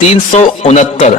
369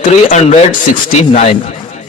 369,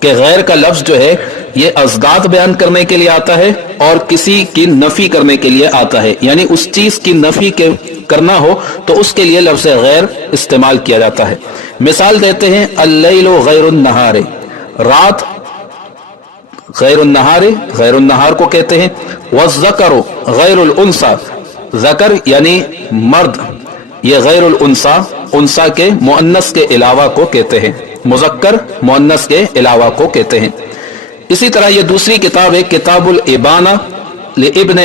کہ غیر کا لفظ جو ہے یہ ازداد بیان کرنے کے لیے آتا ہے اور کسی کی نفی کرنے کے لیے آتا ہے، یعنی اس چیز کی نفی کے کرنا ہو تو اس کے لیے لفظ غیر استعمال کیا جاتا ہے۔ مثال دیتے ہیں اللیل غیر النہار، رات غیر النہار، غیر النہار کو کہتے ہیں، والذکر غیر الانثی، ذکر یعنی مرد یہ غیر الانثی، انثی کے مؤنث کے علاوہ کو کہتے ہیں، مذکر مؤنث کے علاوہ کو کہتے ہیں۔ اسی طرح یہ دوسری کتاب ہے کتاب الابانہ لابن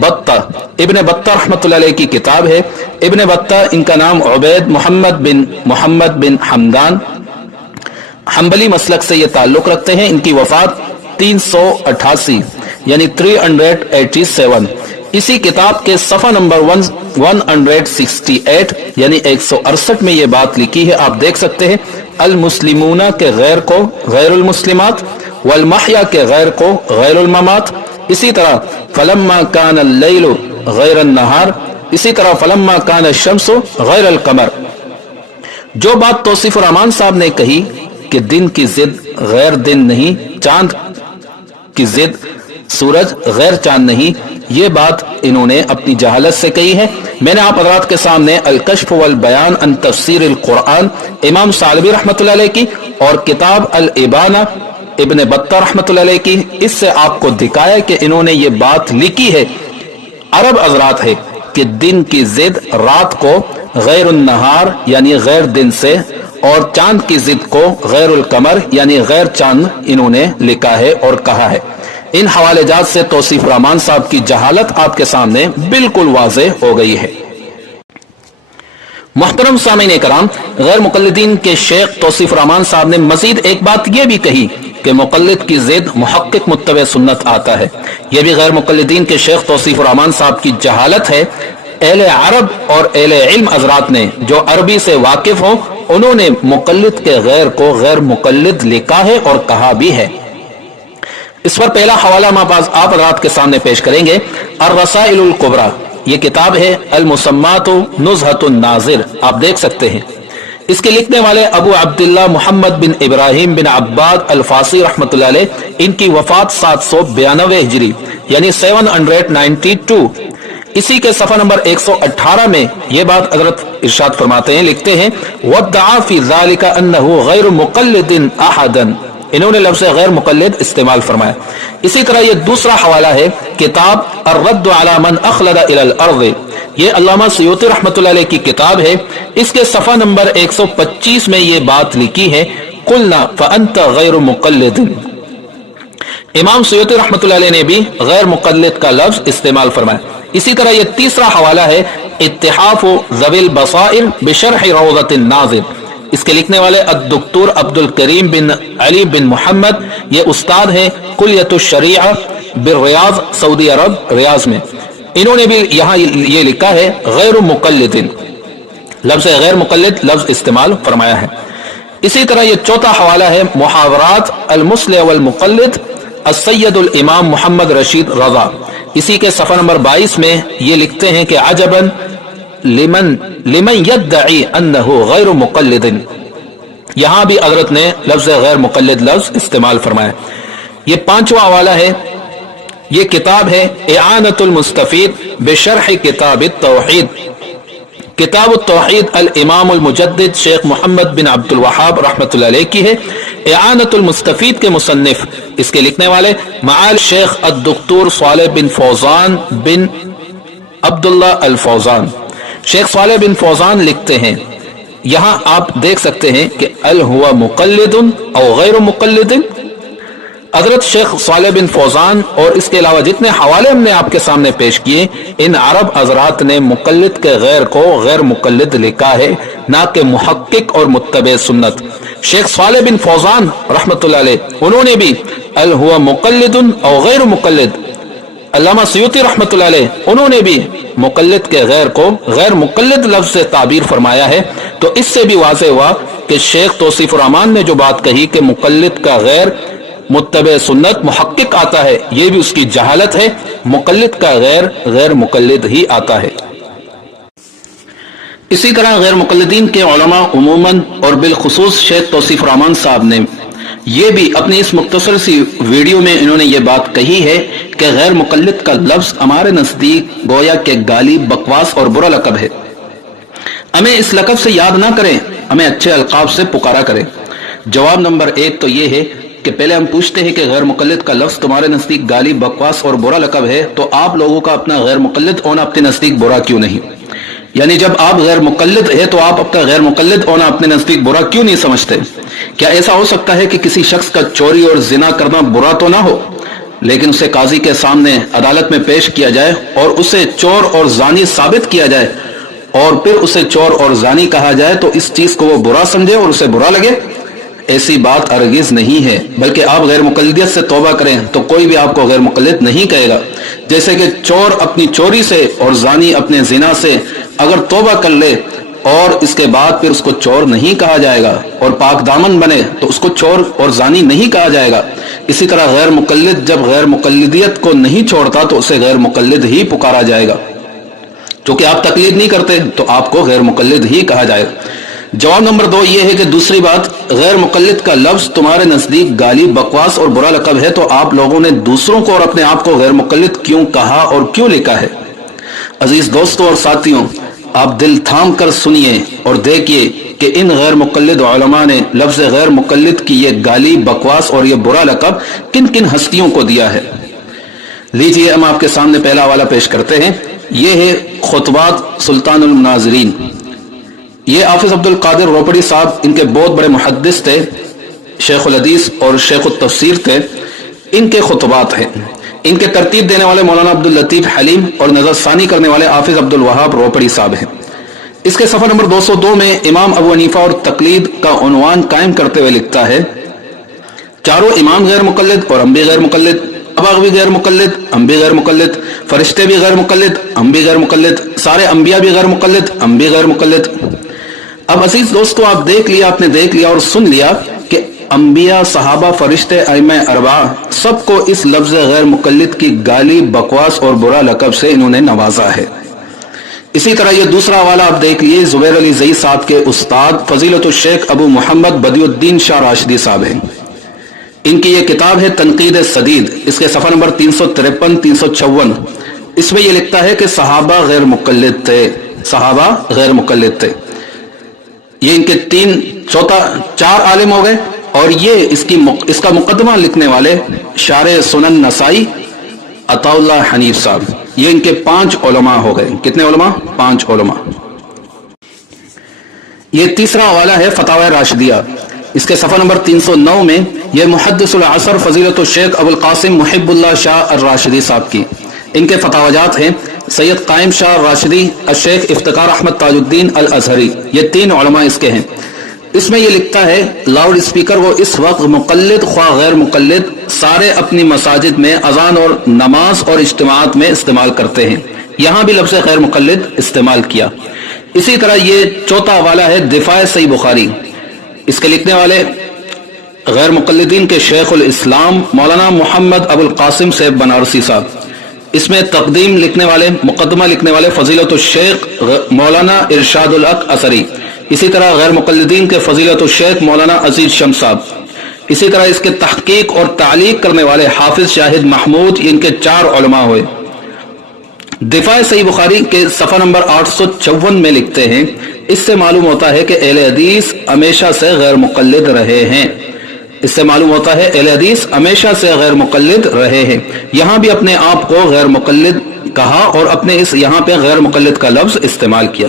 بطہ، ابن بطہ رحمۃ اللہ علیہ کی کتاب ہے۔ ابن بطہ ان کا نام عبید محمد بن حمدان حنبلی مسلک سے یہ تعلق رکھتے ہیں۔ ان کی وفات 388 یعنی 387، اسی کتاب کے صفحہ نمبر 168 یعنی 168 میں یہ بات لکھی ہے، آپ دیکھ سکتے ہیں، المسلمون کے غیر کو غیر المسلمات، والمحیا کے غیر کو غیر الممات، اسی طرح فلما کان اللیل غیر النہار، اسی طرح فلما کان الشمس غیر القمر۔ جو بات توصیف الرحمان صاحب نے کہی کہ دن کی ضد غیر دن نہیں، چاند کی ضد سورج غیر چاند نہیں، یہ بات انہوں نے اپنی جہالت سے کہی ہے۔ میں نے آپ حضرات کے سامنے الکشف والبیان عن تفسیر القرآن امام ثعلبی رحمۃ اللہ علیہ کی اور کتاب الابانہ ابن بطہ رحمۃ اللہ علیہ کی، اس سے آپ کو دکھایا کہ انہوں نے یہ بات لکھی ہے، عرب حضرات ہے، کہ دن کی ضد رات کو غیر النہار یعنی غیر دن سے، اور چاند کی ضد کو غیر القمر یعنی غیر چاند انہوں نے لکھا ہے اور کہا ہے۔ ان حوالے جات سے توصیف الرحمان صاحب کی جہالت آپ کے سامنے بالکل واضح ہو گئی ہے۔ محترم سامعین کرام، غیر مقلدین کے شیخ توصیف الرحمان صاحب نے مزید ایک بات یہ بھی کہی کہ مقلد کی ضد محقق متبع سنت آتا ہے۔ یہ بھی غیر مقلدین کے شیخ توصیف الرحمان صاحب کی جہالت ہے۔ اہل عرب اور اہل علم حضرات نے جو عربی سے واقف ہوں، انہوں نے مقلد کے غیر کو غیر مقلد لکھا ہے اور کہا بھی ہے۔ اس پر پہلا حوالہ ہم آپ حضرات کے سامنے پیش کریں گے، الرسائل الکبریٰ، یہ کتاب ہے المسمات نزہۃ الناظر، آپ دیکھ سکتے ہیں۔ اس کے لکھنے والے ابو عبداللہ محمد بن ابراہیم بن عباد الفاسی رحمۃ اللہ علیہ، ان کی وفات 792 ہجری یعنی 792۔ اسی کے صفحہ نمبر 118 میں یہ بات حضرت ارشاد فرماتے ہیں، لکھتے ہیں وَادَّعَا فِي ذَلِكَ أَنَّهُ غَيْرُ مُقَلِّدٍ أَحَدًا، انہوں نے لفظ غیر مقلد استعمال فرمایا۔ اسی طرح یہ دوسرا حوالہ ہے کتاب الرد علی من اخلد الی الارض، یہ علامہ سیوطی رحمۃ اللہ علیہ کی کتاب ہے۔ اس کے صفحہ نمبر 125 میں یہ بات لکھی ہے قلنا فانت غیر مقلد، امام سیوطی رحمۃ اللہ علیہ نے بھی غیر مقلد کا لفظ استعمال فرمایا۔ اسی طرح یہ تیسرا حوالہ ہے اتحاف ذوی البصائر بشرح روضۃ الناظر، اس کے لکھنے والے الدکتور عبد الکریم بن علی بن محمد، یہ استاد ہیں کلیۃ الشریعہ بالریاض سعودی عرب ریاض میں، انہوں نے بھی یہاں یہ لکھا ہے غیر مقلد، لفظ غیر مقلد لفظ استعمال فرمایا ہے۔ اسی طرح یہ چوتھا حوالہ ہے محاورات المصلح والمقلد السید الامام محمد رشید رضا، اسی کے صفحہ نمبر 22 میں یہ لکھتے ہیں کہ عجباً لمن یدعی انہ غیر مقلد، یہاں بھی حضرت نے لفظ غیر مقلد لفظ استعمال فرمایا۔ یہ پانچواں حوالہ ہے، یہ کتاب ہے اعانۃ المستفید بشرح کتاب التوحید، کتاب التوحید الامام المجدد شیخ محمد بن عبد الوہاب رحمۃ اللہ علیہ کی ہے۔ اعانۃ المستفید کے مصنف، اس کے لکھنے والے معال شیخ الدکتور صالح بن فوزان بن عبداللہ الفوزان، شیخ صالح بن فوزان لکھتے ہیں، یہاں آپ دیکھ سکتے ہیں کہ ال ہوا مقلد او غیر مقلد، حضرت شیخ صالح بن فوزان اور اس کے علاوہ جتنے حوالے ہم نے آپ کے سامنے پیش کیے، ان عرب حضرات نے مقلد کے غیر کو غیر مقلد لکھا ہے، نہ کہ محقق اور متبع سنت۔ شیخ صالح بن فوزان رحمۃ اللہ علیہ انہوں نے بھی ال ہوا مقلد او غیر مقلد، علامہ سیوطی رحمۃ اللہ علیہ انہوں نے بھی مقلد کے غیر کو غیر مقلد لفظ سے تعبیر فرمایا ہے۔ تو اس سے بھی واضح ہوا کہ شیخ توصیف الرحمان نے جو بات کہی کہ مقلد کا غیر متبع سنت محقق آتا ہے، یہ بھی اس کی جہالت ہے، مقلد کا غیر غیر مقلد ہی آتا ہے۔ اسی طرح غیر مقلدین کے علماء عموماً اور بالخصوص شیخ توصیف الرحمان صاحب نے یہ بھی اپنی اس مختصر سی ویڈیو میں انہوں نے یہ بات کہی ہے کہ غیر مقلد کا لفظ ہمارے نزدیک گویا کہ گالی، بکواس اور برا لقب ہے۔ ہمیں اس لقب سے یاد نہ کریں، ہمیں اچھے القاب سے پکارا کریں۔ جواب نمبر 1 تو یہ ہے کہ پہلے ہم پوچھتے ہیں کہ غیر مقلد کا لفظ تمہارے نزدیک گالی، بکواس اور برا لقب ہے، تو آپ لوگوں کا اپنا غیر مقلد ہونا اپنے نزدیک برا کیوں نہیں؟ یعنی جب آپ غیر مقلد ہے تو آپ اپنا غیر مقلد ہونا اپنے نزدیک برا کیوں نہیں سمجھتے؟ کیا ایسا ہو سکتا ہے کہ کسی شخص کا چوری اور زنا کرنا برا تو نہ ہو، لیکن اسے قاضی کے سامنے عدالت میں پیش کیا جائے اور اسے چور اور زانی ثابت کیا جائے اور پھر اسے چور اور زانی کہا جائے تو اس چیز کو وہ برا سمجھے اور اسے برا لگے؟ ایسی بات ہرگز نہیں ہے، بلکہ آپ غیر مقلدیت سے توبہ کریں تو کوئی بھی آپ کو غیر مقلد نہیں کہے گا۔ جیسے کہ چور اپنی چوری سے اور زانی اپنے زنا سے اگر توبہ کر لے اور اس کے بعد پھر اس کو چور نہیں کہا جائے گا اور پاک دامن بنے تو اس کو چور اور زانی نہیں کہا جائے گا، اسی طرح غیر مقلد جب غیر مقلدیت کو نہیں چھوڑتا تو اسے غیر مقلد ہی پکارا جائے گا۔ چونکہ آپ تقلید نہیں کرتے تو آپ کو غیر مقلد ہی کہا جائے گا۔ جواب نمبر 2 یہ ہے کہ دوسری بات، غیر مقلد کا لفظ تمہارے نزدیک گالی، بکواس اور برا لقب ہے تو آپ لوگوں نے دوسروں کو اور اپنے آپ کو غیر مقلد کیوں کہا اور کیوں لکھا ہے؟ عزیز دوستوں اور ساتھیوں، آپ دل تھام کر سنیے اور دیکھیے کہ ان غیر مقلد علماء نے لفظ غیر مقلد کی یہ گالی، بکواس اور یہ برا لقب کن کن ہستیوں کو دیا ہے۔ لیجئے ہم آپ کے سامنے پہلا حوالہ پیش کرتے ہیں، یہ ہے خطبات سلطان المناظرین۔ یہ حافظ عبد القادر روپڑی صاحب ان کے بہت بڑے محدث تھے، شیخ الحدیث اور شیخ التفسیر تھے، ان کے خطبات ہیں۔ ان کے ترتیب دینے والے مولانا عبد اللطیف حلیم اور نظر ثانی کرنے والے حافظ عبد الوہاب روپڑی صاحب ہیں۔ اس کے صفحہ نمبر 202 میں امام ابو حنیفہ اور تقلید کا عنوان قائم کرتے ہوئے لکھتا ہے، چاروں امام غیر مقلد اور ہم بھی غیر مقلد، اباغ بھی غیر مقلد، ہم بھی غیر مقلد، فرشتے بھی غیر مقلد، ہم بھی غیر مقلد، سارے انبیاء بھی غیر مقلد، ہم بھی غیر مقلد۔ اب عزیز دوستو، آپ دیکھ لیا اور سن لیا کہ انبیاء، صحابہ، فرشتے، ائمہ اربعہ سب کو اس لفظ غیر مقلد کی گالی، بکواس اور برا لقب سے انہوں نے نوازا ہے۔ اسی طرح یہ دوسرا حوالہ آپ دیکھ لیے، زبیر علی زئی صاحب کے استاد فضیلت الشیخ ابو محمد بدیع الدین شاہ راشدی صاحب ہیں۔ ان کی یہ کتاب ہے تنقید صدید، اس کے صفحہ نمبر 353 356، اس میں یہ لکھتا ہے کہ صحابہ غیر مقلد تھے، صحابہ غیر مقلد تھے۔ یہ ان کے 4 عالم ہو گئے، اور یہ اس کا مقدمہ لکھنے والے شارح سنن نسائی عطا اللہ حنیف صاحب، یہ ان کے 5 علماء ہو گئے۔ کتنے علماء؟ 5 علماء۔ یہ تیسرا حوالہ ہے فتاوی راشدیہ، اس کے صفحہ نمبر 309 میں یہ محدث العصر فضیلت الشیخ ابو القاسم محب اللہ شاہ الراشدی صاحب کی ان کے فتاوجات ہیں، سید قائم شاہ راشدی، الشیخ افتخار احمد تاج الدین الازہری، یہ 3 علماء اس کے ہیں۔ اس میں یہ لکھتا ہے، لاؤڈ اسپیکر وہ اس وقت مقلد خواہ غیر مقلد سارے اپنی مساجد میں اذان اور نماز اور اجتماعات میں استعمال کرتے ہیں، یہاں بھی لفظ غیر مقلد استعمال کیا۔ اسی طرح یہ چوتھا حوالہ ہے دفاع صحیح بخاری، اس کے لکھنے والے غیر مقلدین کے شیخ الاسلام مولانا محمد ابو القاسم صاحب بنارسی صاحب، اس میں تقدیم لکھنے والے، مقدمہ لکھنے والے فضیلت الشیخ مولانا ارشاد الحق اثری، اسی طرح غیر مقلدین کے فضیلت الشیخ مولانا عزیز شمس صاحب، اسی طرح اس کے تحقیق اور تعلیق کرنے والے حافظ شاہد محمود، ان کے 4 علماء ہوئے۔ دفاع صحیح بخاری کے صفحہ نمبر 854 میں لکھتے ہیں، اس سے معلوم ہوتا ہے کہ اہل حدیث ہمیشہ سے غیر مقلد رہے ہیں، اس سے معلوم ہوتا ہے اہل حدیث ہمیشہ سے غیر مقلد رہے ہیں، یہاں بھی اپنے آپ کو غیر مقلد کہا اور اپنے یہاں پہ غیر مقلد کا لفظ استعمال کیا۔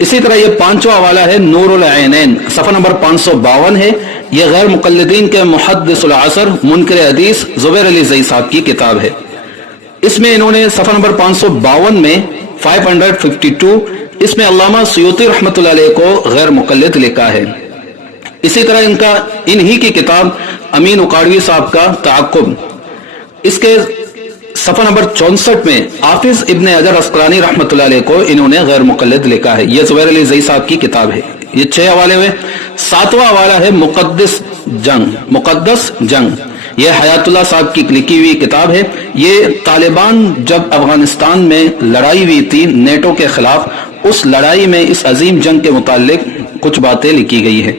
اسی طرح یہ 5واں حوالہ ہے نور العینین، صفحہ نمبر 552 ہے، یہ غیر مقلدین کے محدث العصر منکر حدیث زبیر علی زئی صاحب کی کتاب ہے۔ اس میں انہوں نے صفحہ نمبر 552 میں 552 اس میں علامہ سیوطی رحمۃ اللہ علیہ کو غیر مقلد لکھا ہے۔ اسی طرح انہی کی کتاب امین اکاڑوی صاحب کا تعاقب، اس کے صفحہ نمبر 64 میں حافظ ابن حجر عسقلانی رحمۃ اللہ علیہ کو انہوں نے غیر مقلد لکھا ہے، یہ زبیر علی زئی صاحب کی کتاب ہے۔ یہ 6 حوالے ہوئے۔ 7واں حوالہ ہے مقدس جنگ، یہ حیات اللہ صاحب کی لکھی ہوئی کتاب ہے۔ یہ طالبان جب افغانستان میں لڑائی ہوئی تھی نیٹو کے خلاف، اس لڑائی میں اس عظیم جنگ کے متعلق کچھ باتیں لکھی گئی ہے،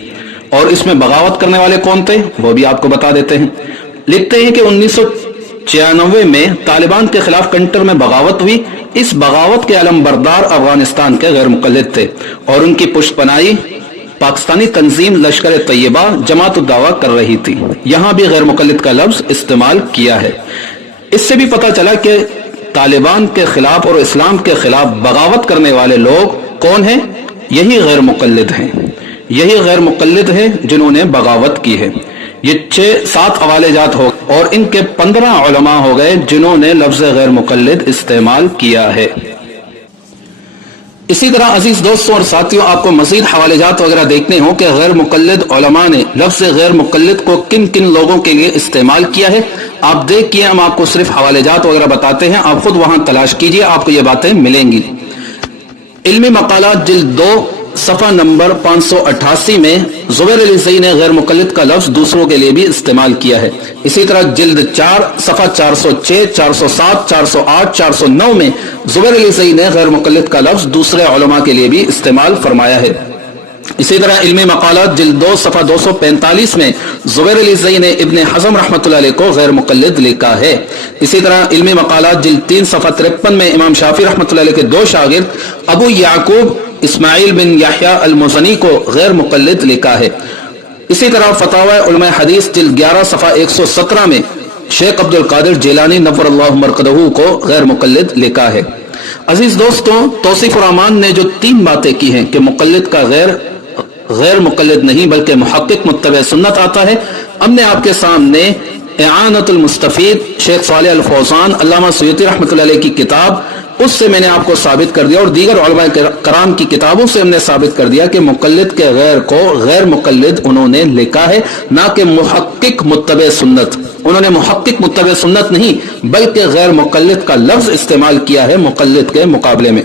اور اس میں بغاوت کرنے والے کون تھے وہ بھی آپ کو بتا دیتے ہیں۔ لکھتے ہیں کہ 1996 میں طالبان کے خلاف کنٹر میں بغاوت ہوئی۔ اس بغاوت کے علم بردار افغانستان کے غیر مقلد تھے اور ان کی پشت پناہی پاکستانی تنظیم لشکر طیبہ جماعت الدعوہ کر رہی تھی۔ یہاں بھی غیر مقلد کا لفظ استعمال کیا ہے۔ اس سے بھی پتہ چلا کہ طالبان کے خلاف اور اسلام کے خلاف بغاوت کرنے والے لوگ کون ہیں؟ یہی غیر مقلد ہیں، یہی غیر مقلد ہیں جنہوں نے بغاوت کی ہے۔ یہ 6-7 حوالے جات ہو اور ان کے 15 علماء ہو گئے جنہوں نے لفظ غیر مقلد استعمال کیا ہے۔ اسی طرح عزیز دوستوں اور ساتھیوں، آپ کو مزید حوالے جات وغیرہ دیکھنے ہوں کہ غیر مقلد علماء نے لفظ غیر مقلد کو کن کن لوگوں کے لیے استعمال کیا ہے، آپ دیکھیے، ہم آپ کو صرف حوالے جات وغیرہ بتاتے ہیں، آپ خود وہاں تلاش کیجئے، آپ کو یہ باتیں ملیں گی۔ علمی مقالات جلد 2 صفحہ نمبر 588 میں زبیر علی زئی نے غیر مقلد کا لفظ دوسروں کے لیے بھی استعمال کیا ہے۔ اسی طرح جلد 4 صفحہ 406، 407، 408، 409 میں زبیر علی زئی نے غیر مقلد کا لفظ دوسرے علماء کے لیے بھی استعمال فرمایا ہے۔ اسی طرح علمی مقالات جلد 2 صفحہ 245 میں زبیر علی زئی نے ابن حزم رحمۃ اللہ علیہ کو غیر مقلد لکھا ہے۔ اسی طرح علمی مقالات جلد 3 صفحہ 53 میں امام شافعی رحمۃ اللہ علیہ کے 2 شاگرد ابو یعقوب اسماعیل بن یحییٰ المزنی کو غیر مقلد لکھا ہے۔ اسی طرح فتاوی علماء حدیث جلد 11 صفحہ 117 میں شیخ عبد القادر جیلانی نور اللہ مرقدہ کو غیر مقلد لکھا ہے۔ عزیز دوستوں، توصیف الرحمان نے جو 3 باتیں کی ہیں کہ مقلد کا غیر مقلد نہیں بلکہ محقق متبع سنت آتا ہے، ہم نے آپ کے سامنے اعانۃ المستفید شیخ صالح الفوزان علامہ سیوطی رحمۃ اللہ علیہ کی کتاب، اس سے میں نے آپ کو ثابت کر دیا، اور دیگر علماء کرام کی کتابوں سے ہم نے ثابت کر دیا کہ مقلد کے غیر کو غیر مقلد انہوں نے لکھا ہے، نہ کہ محقق متبع سنت۔ انہوں نے محقق متبع سنت نہیں بلکہ غیر مقلد کا لفظ استعمال کیا ہے مقلد کے مقابلے میں۔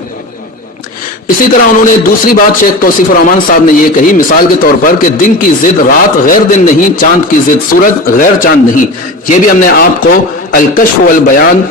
اسی طرح انہوں نے دوسری بات شیخ توصیف الرحمان صاحب نے یہ کہی، مثال کے طور پر کہ دن کی ضد رات غیر دن نہیں، چاند کی ضد سورج غیر چاند نہیں۔ یہ بھی ہم نے آپ کو الکشف والبیان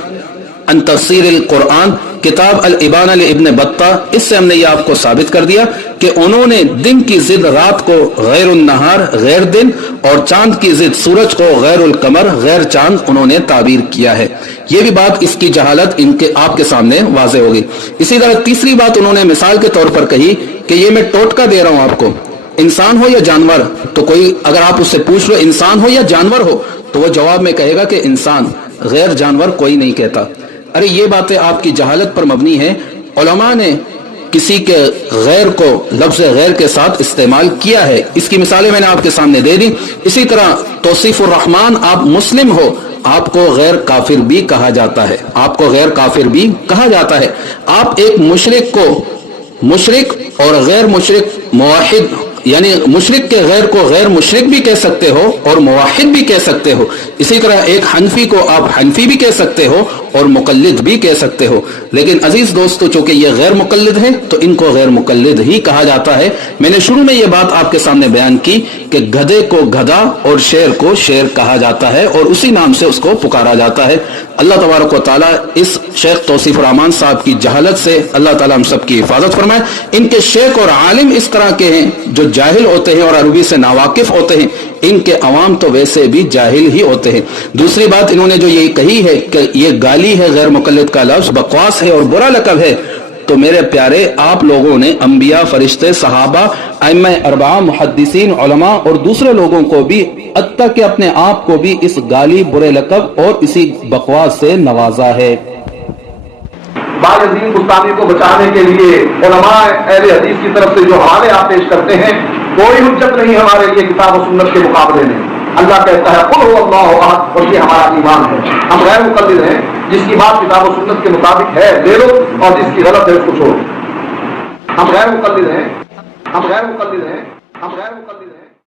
عن تفسیر القرآن کتاب الابانہ لابن بطہ، اس سے ہم نے یہ آپ کو ثابت کر دیا کہ انہوں نے دن کی ضد رات کو غیر النہار غیر دن اور چاند کی ضد سورج کو غیر القمر غیر چاند انہوں نے تعبیر کیا ہے۔ یہ بھی بات اس کی جہالت آپ کے سامنے واضح ہوگی۔ اسی طرح تیسری بات انہوں نے مثال کے طور پر کہی کہ یہ میں ٹوٹکا دے رہا ہوں آپ کو، انسان ہو یا جانور، تو کوئی اگر آپ اس سے پوچھ لو انسان ہو یا جانور ہو تو وہ جواب میں کہے گا کہ انسان، غیر جانور کوئی نہیں کہتا۔ ارے یہ باتیں آپ کی جہالت پر مبنی ہے۔ علماء نے کسی کے غیر کو لفظ غیر کے ساتھ استعمال کیا ہے، اس کی مثالیں میں نے آپ کے سامنے دے دی۔ اسی طرح توصیف الرحمان، آپ مسلم ہو، آپ کو غیر کافر بھی کہا جاتا ہے، آپ کو غیر کافر بھی کہا جاتا ہے۔ آپ ایک مشرک کو مشرک اور غیر مشرک موحد، یعنی مشرک کے غیر کو غیر مشرک بھی کہہ سکتے ہو اور موحد بھی کہہ سکتے ہو۔ اسی طرح ایک حنفی کو آپ حنفی بھی کہہ سکتے ہو اور مقلد بھی کہہ سکتے ہو۔ لیکن عزیز دوستو، چونکہ یہ غیر مقلد ہیں تو ان کو غیر مقلد ہی کہا جاتا ہے۔ میں نے شروع میں یہ بات آپ کے سامنے بیان کی کہ گدھے کو گدھا اور شیر کو شیر کہا جاتا ہے اور اسی نام سے اس کو پکارا جاتا ہے۔ اللہ تبارک و تعالیٰ اس شیخ توصیف الرحمان صاحب کی جہالت سے اللہ تعالیٰ ہم سب کی حفاظت فرمائے۔ ان کے شیخ اور عالم اس طرح کے ہیں جو جاہل ہوتے ہیں اور عربی سے ناواقف ہوتے ہیں، ان کے عوام تو ویسے بھی جاہل ہی ہوتے ہیں۔ دوسری بات انہوں نے جو یہ کہی ہے کہ یہ گالی ہے، غیر مقلد کا لفظ بکواس ہے اور برا لقب ہے، تو میرے پیارے، آپ لوگوں نے انبیاء، فرشتے، صحابہ، ائمہ اربعہ، محدثین، علماء اور دوسرے لوگوں کو بھی، حتیٰ کہ اپنے آپ کو بھی اس گالی، برے لقب اور اسی بکواس سے نوازا ہے۔ باعزین گستاخی کو بچانے کے لیے علماء اہل حدیث کی طرف سے جو حوالے آپ پیش کرتے ہیں، کوئی حجت نہیں ہمارے لیے کتاب و سنت کے مقابلے میں۔ اللہ کہتا ہے قل هو اللہ احد، اور یہ ہمارا ایمان ہے۔ ہم غیر مقلد ہیں، جس کی بات کتاب و سنت کے مطابق ہے لے لو اور جس کی غلط ہے اس کو چھوڑو۔ ہم غیر مقلد ہیں، ہم غیر مقلد ہیں، ہم غیر مقلد ہیں۔